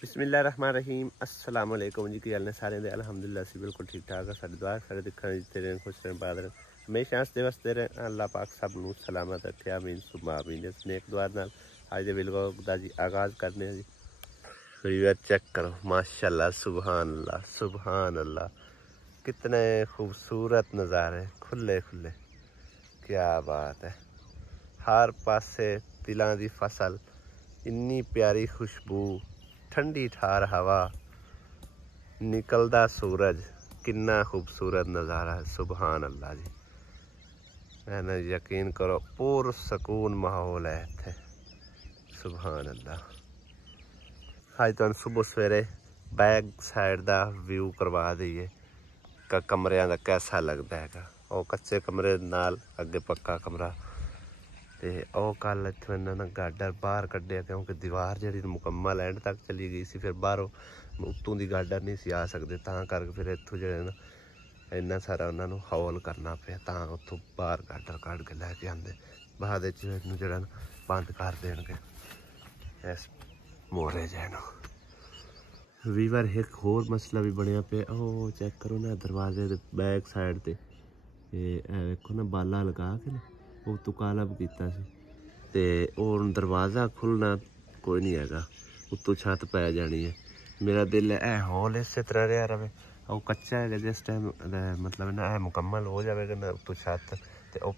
बिस्मिल्लाहिर्रहमानिर्रहीम अस्सलाम वालेकुम जी। की हाल ने सारे दे अल्हम्दुलिल्लाह सी बिल्कुल ठीक ठाक है। साडी दुआ सारे दिखण जिते रहन खुश रहन बाद रहन हमेशा हसते वसते रहन। अल्लाह पाक सब नूं सलामत रखे आमीन सुम्मा आमीन। इस नेक दुआ नाल अज दे व्लॉग दा जी आगाज़ करने जी। व्यूअर चेक करो माशाल्लाह सुभान अल्लाह कितने खूबसूरत नज़ारे खुले खुले, क्या बात है। हर पासे तिलां दी फसल, इन्नी प्यारी खुशबू, ठंडी ठार हवा, निकलदा सूरज, कितना खूबसूरत नज़ारा है। सुभान अल्लाह जी, मैंने यकीन करो पूरा सुकून माहौल है इत्थे। सुभान अल्लाह। अज तुहानूं सुबह सवेरे बैक साइड का व्यू करवा दईए कमरियां दा कैसा लगता है। और कच्चे कमरे नाल अगे पक्का कमरा ते ओह कल इत्थों इन्होंने गाडर बाहर कड्ढिया क्योंकि दीवार जी मुकम्मल एंड तक चली गई सी। फिर बाहरों उत्तों की गाडर नहीं सी आ सकते, तां करके फिर इत्थों जो ना इन्ना सारा उन्होंने हौल करना पिया, तां उत्थों बाहर गाडर कढ़ के लैके आंदे। बाद इनू जो बंद कर देंगे इस मोरे जैन। वीवर एक होर मसला भी बनया पे, ओ चेक करो ना दरवाजे दे बैक साइड ते देखो ना बाला लगा के ना वो तुकाला भी किया ते और दरवाज़ा खुलना कोई नहीं है, उत्तों छत पै जानी है। मेरा दिल है हॉल इस तरह रहा रहे, वो कच्चा है जिस टाइम मतलब ना मुकम्मल हो जाएगा ना उत्तों छत तो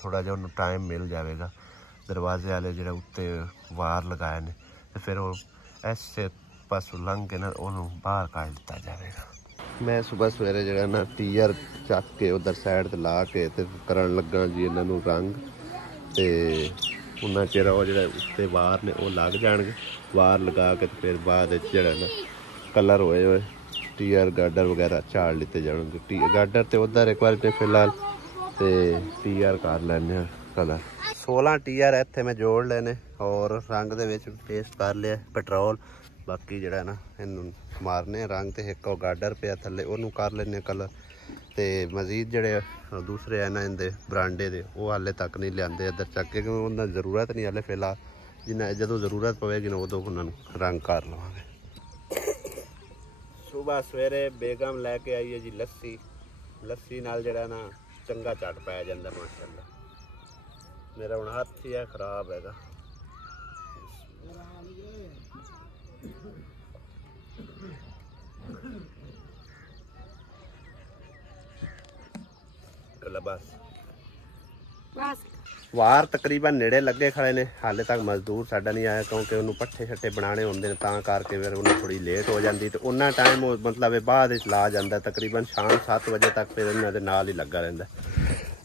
थोड़ा जो टाइम मिल जाएगा। दरवाजे वाले जो उत्ते वार लगाए ने तो फिर वो ऐसे पासों लंघ के ना उन्होंने बाहर काट दिता जाएगा। मैं सुबह सवेरे जो ना टीयर चक के उधर साइड ते ला के ते करन लगा जी इन्हों रंग ते उन्ना चिर वो जो उत्ते वार ने वो लग जाएंगे। वार लगा के फिर बाद जो ना कलर होए हुए टीयर गाडर वगैरह झाड़ लिते जाएंगे। गाडर तो उधर एक बार फिलहाल तो टीयर कर लैने कलर 16 टीयर इत्थे मैं जोड़ लेने और रंग दे पेस्ट कर लिया पेट्रोल। बाकी जो ना इनू मारने रंग तो एक गाडर पे थले उन्होंने कर लेने कलर तो मजीद जड़े दूसरे है ना इनके बरांडे दे वो हाले तक नहीं लिया इधर चक के क्योंकि उन्हें जरूरत नहीं हाले फिलहाल। जिन्हें जो जरूरत पवेगी ना उदों उन्होंने रंग कर लवांगे। सुबह सवेरे बेगम लैके आई है जी लस्सी। लस्सी नाल जड़ा ना चंगा झट पै जाता माशाल्लाह। मेरा हुण हाथ ही है खराब है। बस वार तकरीबन नेड़े लगे खड़े ने, हाले तक मजदूर साडा नहीं आया क्योंकि उन्होंने पट्ठे छट्टे बनाने होंगे तां करके फिर उन्हें थोड़ी लेट हो जाती तो उन्ना टाइम मतलब बाद ला जाता तकरीबन शाम 7 बजे तक फिर इन्होंने नाल ही लगा रहा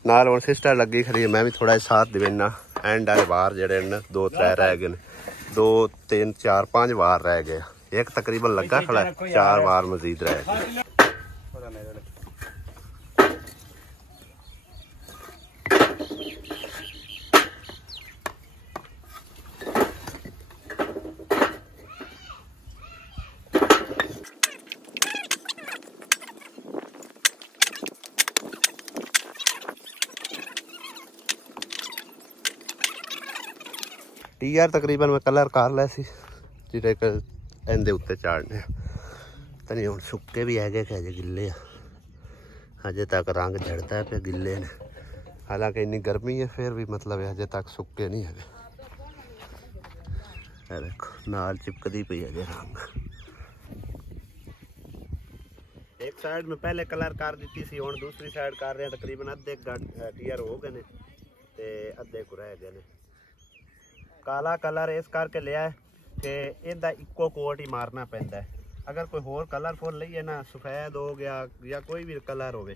नाल। हुण सिस्टर लगी खड़ी, मैं भी थोड़ा साथ देना। एंड वाले वार जड़े न 2-3 रह गए, 2 3 4 5 वार रह गए, एक तकरीबन लगा खड़ा, 4 वार मजीद रह गए। टीयर तकरीबन मैं कलर कर लिया सी जिहड़े इहदे उत्ते चाढ़ने पता नहीं हुण सुक्के भी है कि अजे गिले आ। अजे तक रंग झड़ता पे गिले ने, हालांकि इन्नी गर्मी है फिर भी मतलब अजे तक सुक्के नहीं है। देखो नाल चिपकदी पई अजे रंग। एक साइड में पहले कलर कर दी सी, हुण दूसरी साइड कर रहे हैं। तकरीबन अद्धे टीयर हो गए ने ते अद्धे को रह गए ने। काला कलर इस करके लिया है कि इहदा इक्को कोट ही मारना पैंदा है। अगर कोई होर कलरफुल लईए ना सफ़ेद हो गया या कोई भी कलर होवे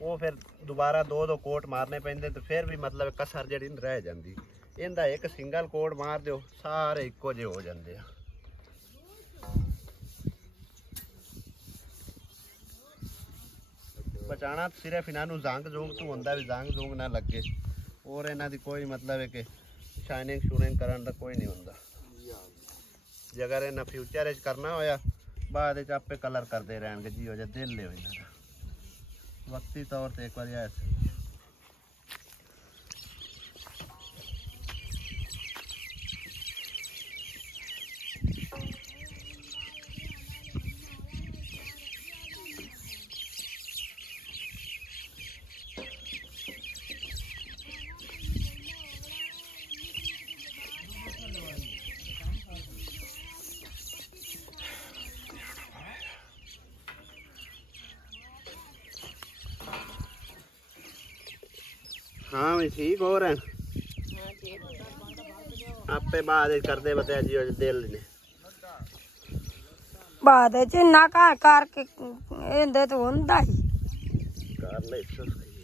वो फिर दोबारा 2-2 कोट मारने पैंदे तो फिर भी मतलब कसर जिहड़ी रह जाती। इहदा एक सिंगल कोट मार दो सारे इक्को जे हो जाते हैं। बचाना सिर्फ इन्हों जंग जुंग तो होंदा भी जंग जुंग ना लगे और इन्हों की कोई मतलब है कि शाइनिंग शूनिंग करन दा कोई नहीं होंदा। जे अगर इन्हें फ्यूचर करना होया बाद आपे कलर करते रहेंगे जी हो जाए दिल ले हो वक्ती तौर पर एक बार ऐसे। हाँ मैं ठीक हो रहे हैं आपे बाद करते बता जी दिल ने बाद ना कर के इंदे तो हुंदा ही कर ले तो सही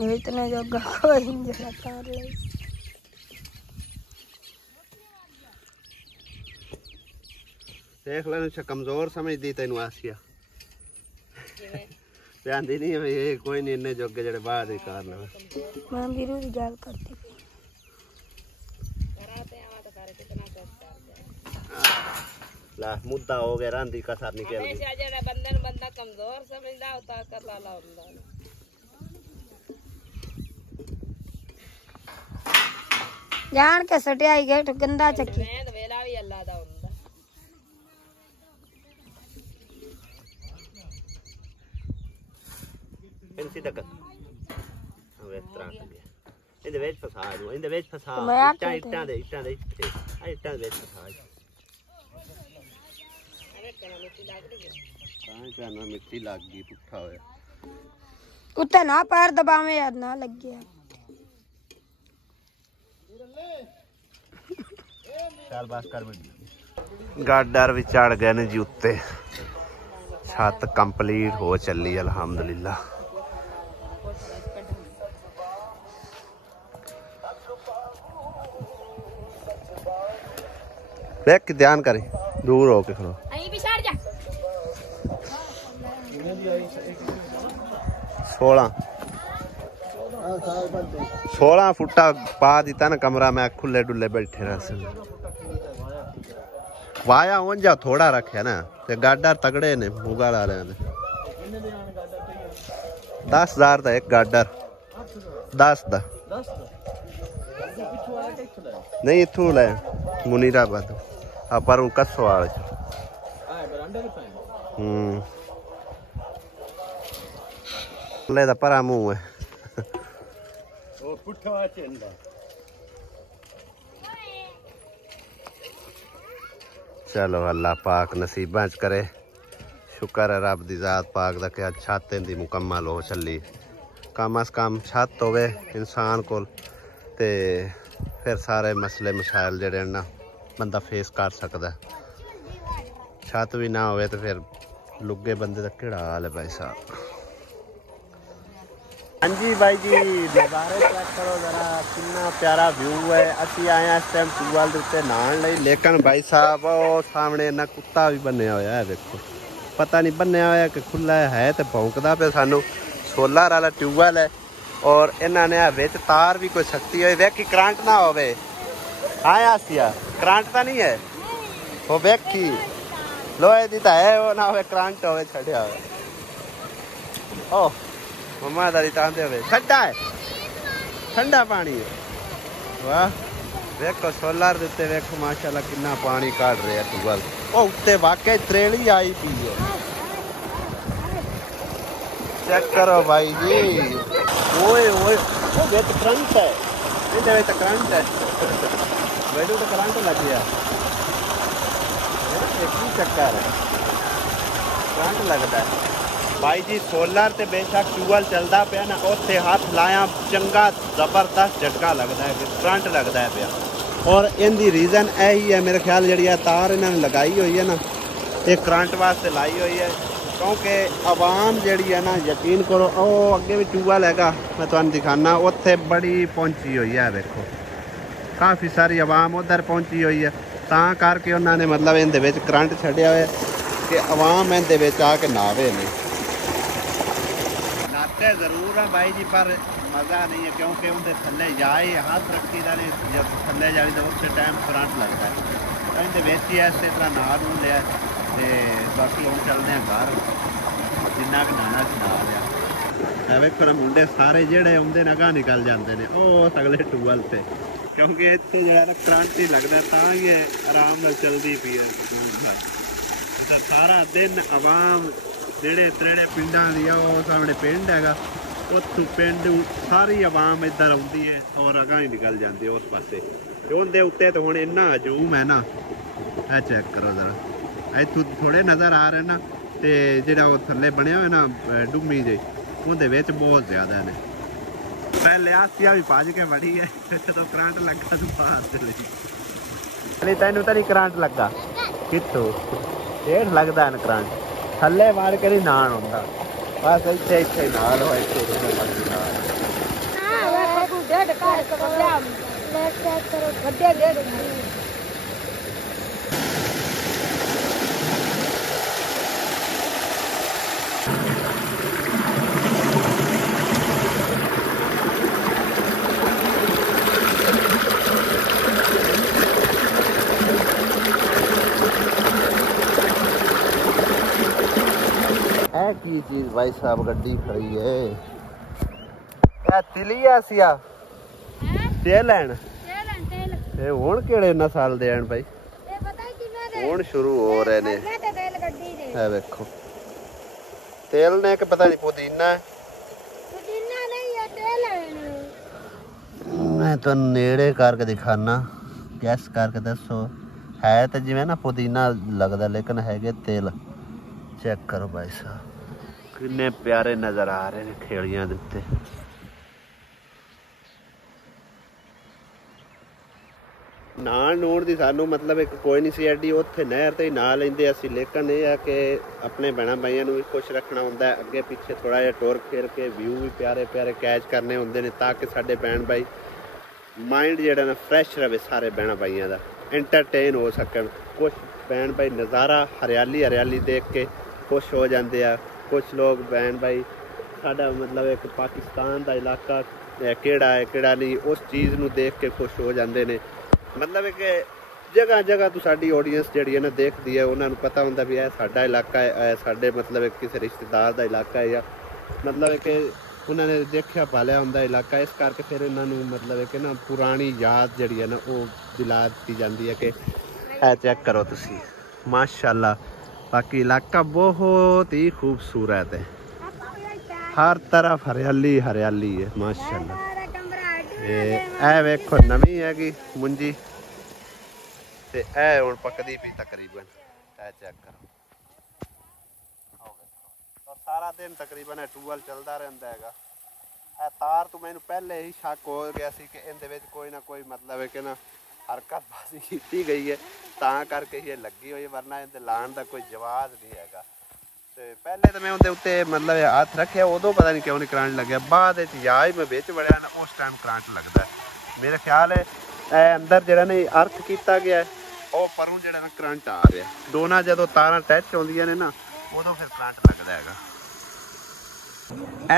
है इतने जोगा कोई जरा कर ले देख ले अच्छा कमजोर समझदी तेन आसिया जानती नहीं है ये कोई नहीं इन्ने जोगे जेड़े बाद ही कर ले मैं बीरू की गल करती ला मुद्दा हो गया रांदी का साथ निकल गई हमेशा जेड़ा बंदा कमजोर समझदा ओ ताकत वाला हुंदा जान के सटियाई गेट गंदा चक्की मैं तो वेला भी अल्लाह दा हुंदा इनसी तक वे तरह कर गया इंदे वेच फसा दो इंदे वेच फसा इट्टां दे इट्टां दे इट्टां वेच फसा ना मिट्टी लग गई पुट्ठा होया उत्ते ना पैर दबावे यार ना लग गया चल बस कर बड़ी गाडर भी चढ़ गए ने जी उत्ते छत कंप्लीट हो चली अल्हम्दुलिल्लाह देख ध्यान करे दूर हो के खड़ो 16 फुटा पा दिता ना कमरा में खुले डुले बैठे रह वाया जा थोड़ा रखे ना ते गाडर तगड़े ने मुगल आ रहे 10,000 का एक गाडर 10 दा नहीं इथू ले मुनीराबाद पर कसो वाले ले दा परा मुंह है चलो अल्लाह पाक नसीबा च करे शुक्र है रब दी जात पाक दा कि छत दी मुकम्मल हो चली कम अज कम छत होवे इंसान कोल ते फिर सारे मसले मसाइल जेड़े ना बंदा फेस कर सकदा छत भी ना होवे तो फिर लुगे बंदे दा केड़ा हाल है भाई साहब हाँ जी भाई जी नज़ारे चेक करो जरा कितना प्यारा व्यू है असी आए हैं इस टाइम ट्यूबवेल के उत्ते नहाने लई लेकिन भाई साहब वो सामने ना कुत्ता भी बन्या होया है देखो पता नहीं बन्या होया कि खुला है तो भौंकदा पे सानू सोलर वाला ट्यूबवेल है और इन्होंने विच तार भी कोई शक्ति हो वेखी करंट ना होवे आए आसिया करंट तो नहीं है वो वेखी लोहे दी तो है वो ना होवे करंट होवे छड़िया होवे ओ मम्मा दादी तांदे हुए ठंडा है ठंडा पानी है वाह देखो सोलर दे उत्ते देखो माशाल्लाह कितना पानी काट रहे हैं ट्यूबवेल ओ उत्ते वाकई त्रेली आई पी है चेक करो भाई जी ओए ओए वो बेत करंट है इधर बेत करंट है वेडू तो करंट लग गया एक ही चक्कर है करंट लगता है भाई जी सोलर ते बेशक ट्यूबवेल चलता पिया ना उत्थे हाथ लाया चंगा जबरदस्त झटका लगता है करंट लगता है पिया और इनकी रीजन यही है मेरे ख्याल जी तार इन्होंने लगाई हुई है ना ये करंट वास्ते लाई हुई है क्योंकि आवाम जी है ना यकीन करो ओ अगे भी ट्यूबवेल हैगा मैं तुहानू दिखाना उत्थे बड़ी पहुंची हुई है देखो काफ़ी सारी आवाम उधर पहुंची हुई है तां करके उन्होंने मतलब इनदे विच करंट छड्डिया होया कि आवाम इनदे विच आके नहावे नहीं जरूर है भाई जी पर मज़ा नहीं है क्योंकि उनके थले जाए हाथ रखी दा जब थले जाए तो उस टाइम करंट लगता है इनके बेच ही इस तरह नहा नू लिया बाकी हम चलते हैं घर जिन्ना क नहाना नहा लिया वेखो ना मुंडे सारे जेड़े आउंदे ने अगां निकल जाते हैं वो अगले ट्यूबवेल से क्योंकि इत्थे जेड़ा ना करंट ही लगता तां ही आराम नाल चलदी पई है सारा दिन आवाम जेड़े त्रेड़े पिंडां दी सामने पिंड हैगा उत्थों पिंड सारी आवाम इधर आउंदी है और अगां ही निकल जाती है उस पासे उनके उत्ते तो हुण इन्ना हजूम है ना है चेक करो जरा इत्थों थोड़े नज़र आ रहे ना तो जेड़ा वो थल्ले बने हुए ना डूमी जे उनदे विच बहुत ज़्यादा ने पहले आसिया भी भज के बड़ी है जो करंट लगा तू बाहर चली नहीं तेन तो नहीं करंट लगा कितों डेढ़ लगता है करंट थले मार के नहीं नान होंगे बस इतने इतने नाल हो की चीज भाई साहब गड्डी खड़ी है क्या तिलिया सिया तेल लैन ये हुण केड़े नसाल दे आन भाई हुण शुरू हो रहे ने है देखो तेल ने कि पता नहीं पुदीना नहीं है तेल है मैं तो नेड़े करके दिखाना गैस करके दसो है तो जिवें ना पुदीना लगदा लेकिन है तेल चेक करो भाई साहब किन्ने प्यारे नजर आ रहे हैं खेलियां दे उत्ते नाल नूण दी सानू मतलब एक कोई नहीं सी एडी उत्थे नहर ते ना लेंदे असी लेकिन ये है कि अपने भैणा भाइयों नू भी खुश रखना हुंदा है अगे पीछे थोड़ा जिहा टोर फेर के व्यू भी प्यारे प्यारे कैच करने हुंदे ने ताकि साडे भैण भाई माइंड जेड़ा ना फ्रैश रहे सारे भैणा भाइयों दा एंटरटेन हो सकन कुछ भैण भाई नज़ारा हरियाली हरियाली देख के खुश हो जाते हैं कुछ लोग बहन भाई साडा मतलब एक पाकिस्तान का इलाका केड़ा है केड़ा नहीं उस चीज़ नू देख के खुश हो जाते हैं मतलब एक जगह जगह तो साडी ऑडियंस जिहड़ी है ना देखती है उन्होंने पता होंदा भी साडा इलाका है साडे मतलब किसी रिश्तेदार का इलाका है या मतलब कि उन्होंने देखा पालिया होंदा इलाका इस करके फिर इन्होंने मतलब कि ना पुरानी याद जिहड़ी है ना वो दिला दी जाती है कि चेक करो तुसी माशाअल्लाह बाकी इलाका बहुत ही खूबसूरत है हर तरफ हरियाली हरियाली है माशाअल्लाह ए वेखो नवी हैगी मुंजी ते ए हुण पकदी पई तकरीबन ए चेक करो तो सारा दिन तकरीबन टूबल चलता रहता हैगा ए तार तो मैनू पहले ही शक हो गया सी कि इहदे विच कोई ना कोई मतलब है कि ना हरकतबाजी की गई है तां करके ये लगी हुई वरना इहदे लाण दा कोई जवाब नहीं हैगा ते पहले तो मैं उहदे उत्ते मतलब हाथ रखे उदों पता नहीं क्यों नहीं करंट लग्या बाद याद मैं बिच वड़िया ना उस टाइम करंट लगता है मेरा ख्याल है अंदर जिहड़ा ने अर्थ किया गया है वो परों जिहड़ा ना करंट आ रहा है दोनों जदों तारां टच होंदियां ने ना उदों फिर करंट लगदा हैगा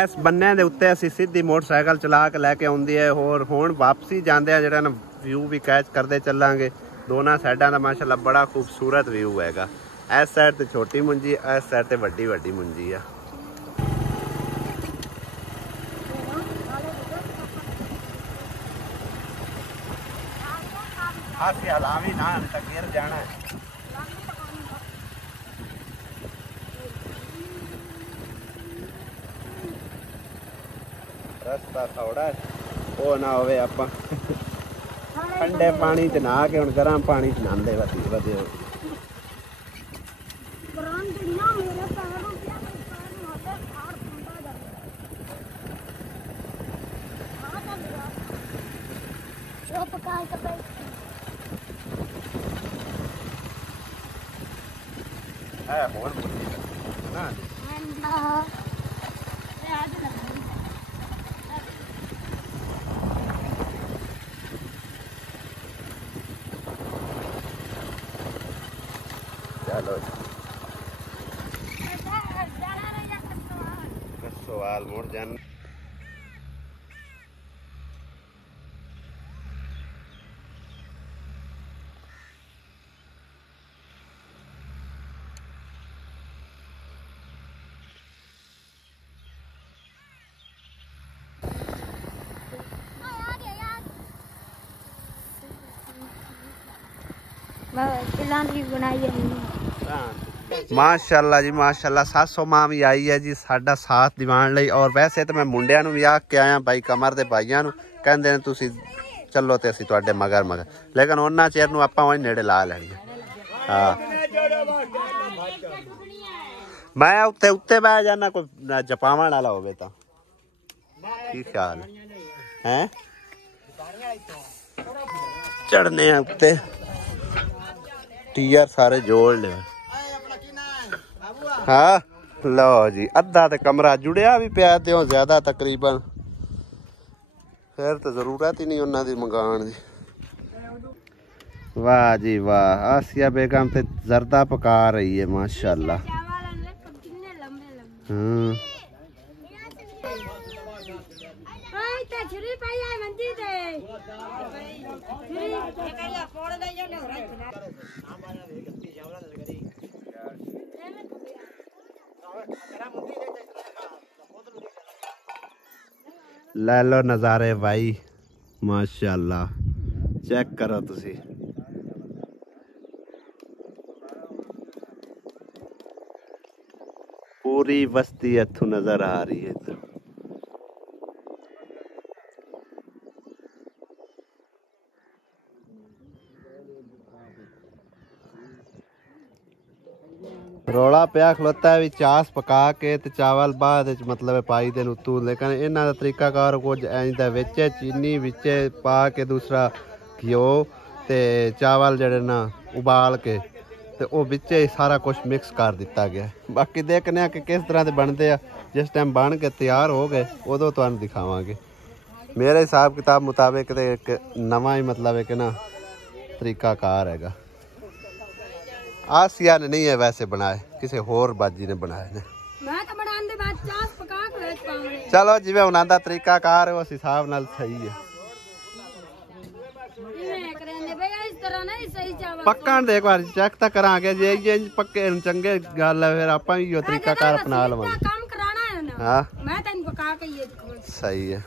इस बन्ने दे उत्ते असीं सीधी मोटरसाइकिल चला के लैके आउंदी है और हुण वापसी जांदे जिहड़ा ना व्यू भी कैच करते चलांगे दोनों साइडों का माशाल्लाह बड़ा खूबसूरत व्यू हैगा इस साइड ते छोटी मुंजी इस साइड ते वड्डी वड्डी मुंजी है हाथी हलावी ना तक गिर जाना है रास्ता थोड़ा वो ना होवे आपां ठंडे पानी च नहा के हुण गर्म पानी च नहांदे वधे चलो सवाल मुड़ जान माशाअल्लाह जी माशाअल्लाह 700 मां भी आई है जी साडा साथ दिवान लई और वैसे तो मैं मुंडिया नूं भी आख के आया भाई कमर दे भाइयां नूं कहंदे ने तुसी चलो ते असीं तुहाडे मगर मगर लेकिन उन्हां चेर नूं आपां ओही नेड़े ला लैणी हां मैं उत्ते उत्ते बह जाना कोई जपावण वाला होवे तां की ख्याल है ਹੈ ਚੜਨੇ ਆ ਉੱਤੇ ਟੀਅਰ ਸਾਰੇ ਜੋੜ ਲਿਆ। ਹਾਂ ਲਓ ਜੀ ਅੱਧਾ ਤੇ ਕਮਰਾ ਜੁੜਿਆ ਵੀ ਪਿਆ ਤੇ ਉਹ ਜ਼ਿਆਦਾ ਤਕਰੀਬਨ ਫਿਰ ਤਾਂ ਜ਼ਰੂਰਤ ਹੀ ਨਹੀਂ ਉਹਨਾਂ ਦੀ ਮੰਗਾਉਣ ਦੀ। वाह जी वाह आसिया बेगम पे जर्दा पका रही है माशाल्लाह। ले लो नज़ारे भाई माशाल्लाह चेक करो तुसी। पूरी बस्ती इत्थों नजर आ रही है इधर। रौला पिया खलोता है भी चास पका के ते चावल बाद मतलब पाई देन उत्तू, लेकिन इन्हां दा तरीकाकार कुछ इंज दा विच चीनी विच पा के दूसरा घिओ ते चावल जड़े ना उबाल के ते वो बिच्चे सारा कुछ मिक्स कर दिता गया। बाकी देखने आ कि किस तरह के बनते हैं। जिस टाइम बन के तैयार हो गए उदों तुहानूं दिखावांगे। मेरे हिसाब किताब मुताबिक तो एक नवा ही मतलब है कि ना तरीकाकार हैगा। आसिया ने नहीं है वैसे बनाए, किसी होर बाजी ने बनाए ने। चलो जिवें उन्हां दा तरीकाकार है उस हिसाब नाल सही है। पक्कण दे एक बार चेक तो करांगे जे जे पक्के चंगे गल है फिर आपां भी यो तरीकाकार अपना लवांगे। काम कराना है ना। हां मैं तैनूं पका के ये सही है।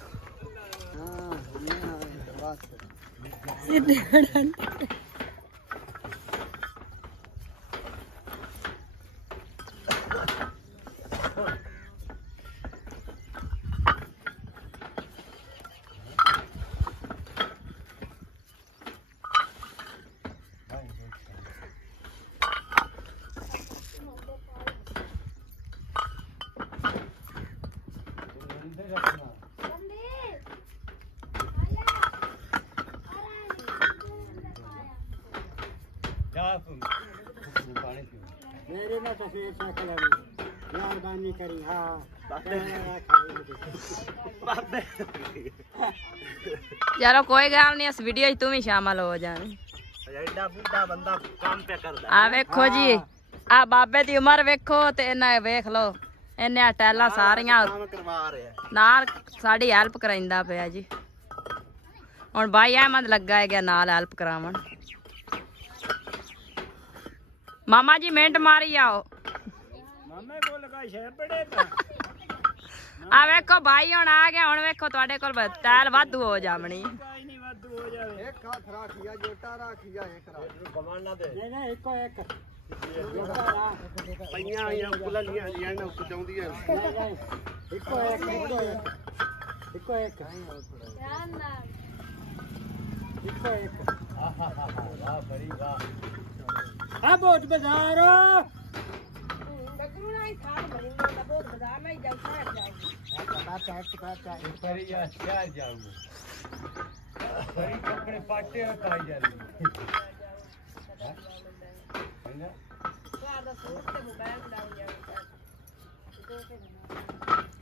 मेरे ना तस्वीर शक्ल है मेहरबानी करी। हाँ चलो कोई गल नहीं, इस वीडियो तुम ही शामिल हो जाने। एडा बूढ़ा बंदा काम पे करदा। आ वेखो जी आ बाबे दी उम्र वेखो ते इन्ना वेख लो इन्ने टैला सारियां नाल साडी हेल्प कराइंदा पिया जी। हुण भाई अहमद लगा है गया नाल हेल्प करावन। मामा जी मिनट मारी आओ। मामा को लगा शहर बड़े था। आ वेखो भाई हुण आ गया। हुण वेखो तुहाडे कोल तैल वाधू हो जावणी। नहीं वाधू हो जावे। एक हाथ राखिया जोटा राखिया एक राख कमाना दे। नहीं नहीं एको एक जोटा राख पईयां या कुललियां लियां ना चाहुंदियां। एको एक एको एक एको एक ध्यान ना एको एक। आहा हा हा वाह बड़ी वाह। हाँ बोट बाजार नहीं खा भरी बोट बाजार में जाओ शहर जाऊंगा बड़ी कपड़े पाटे और खाई जा रही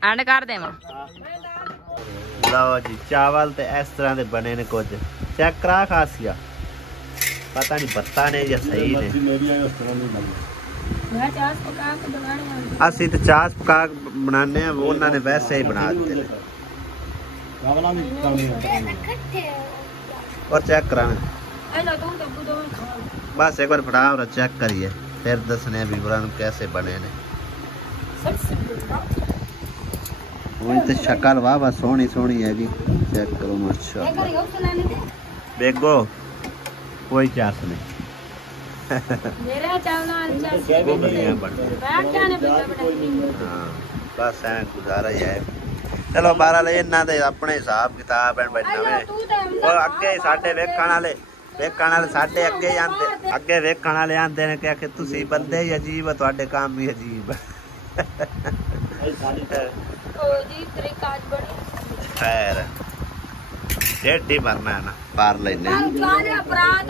एंड कर देवां। लो जी चावल तो इस तरह के बने ने कुछ चेक करा खासिया पता नहीं बत्ता ने या सही ने। असी तो चास पका बनाने हैं वो उन्होंने वैसे ही बना दिते और चेक कराना बस एक बार फटा और चेक करिए फिर दसने विवरण कैसे बने ने। तो शक्ल वाह वाह सोहनी सोहनी हैगी चेक करो माशाअल्लाह। बेगो कोई चास नहीं। बस ऐ गुजारा ही है। चलो बहरहाल इन्हां दे अपने हिसाब किताब है नवे अगे साडे वेखण वाले साडे अगे ही आंदे अगे वेखण वाले आंदे ने कि तुसी बंदे ही अजीब है तुहाडे काम भी अजीब है। खैर ਢਿੱਡ ਹੀ ਭਰਨਾ ਹੈ ਨਾ ਪਾਰ ਲੈਨੇ ਬਰਾਤ